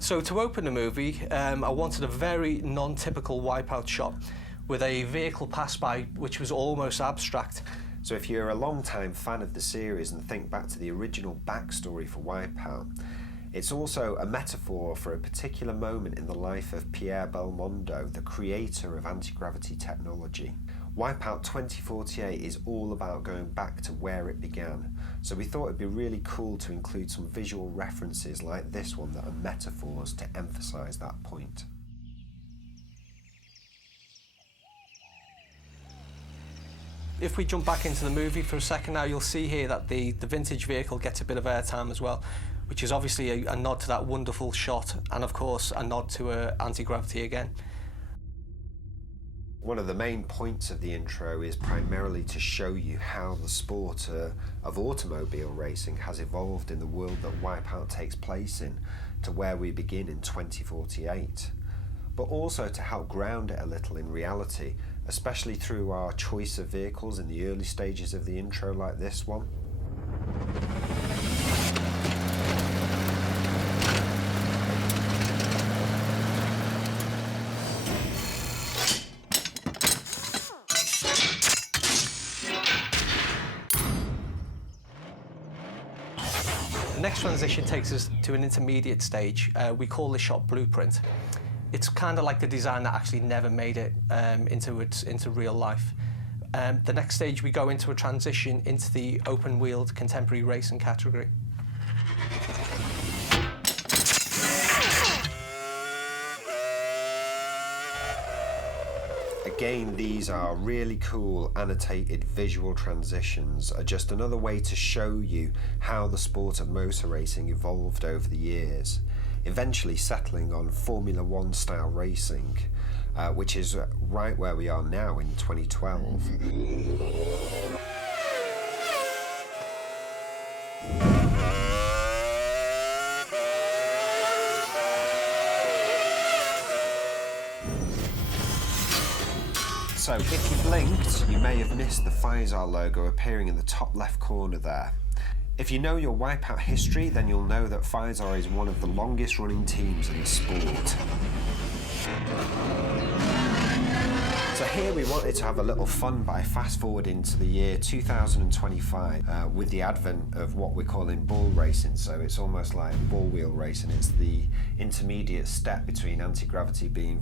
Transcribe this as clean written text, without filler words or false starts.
So to open the movie, I wanted a very non-typical Wipeout shot with a vehicle pass by which was almost abstract. So if you're a long-time fan of the series and think back to the original backstory for Wipeout, it's also a metaphor for a particular moment in the life of Pierre Belmondo, the creator of anti-gravity technology. Wipeout 2048 is all about going back to where it began, so we thought it'd be really cool to include some visual references like this one that are metaphors to emphasise that point. If we jump back into the movie for a second now, you'll see here that the vintage vehicle gets a bit of airtime as well, which is obviously a nod to that wonderful shot, and of course a nod to anti-gravity again. One of the main points of the intro is primarily to show you how the sport of automobile racing has evolved in the world that Wipeout takes place in, to where we begin in 2048. But also to help ground it a little in reality, especially through our choice of vehicles in the early stages of the intro like this one. The next transition takes us to an intermediate stage. We call this shot Blueprint. It's kind of like the design that actually never made it into real life. The next stage, we go into a transition into the open-wheeled contemporary racing category. Again, these are really cool annotated visual transitions, are just another way to show you how the sport of motor racing evolved over the years, eventually settling on Formula One style racing, which is right where we are now in 2012. So if you blinked, you may have missed the VITA logo appearing in the top left corner there. If you know your Wipeout history, then you'll know that VITA is one of the longest running teams in the sport. So here we wanted to have a little fun by fast forwarding to the year 2025 with the advent of what we're calling ball racing. So it's almost like ball wheel racing. It's the intermediate step between anti-gravity being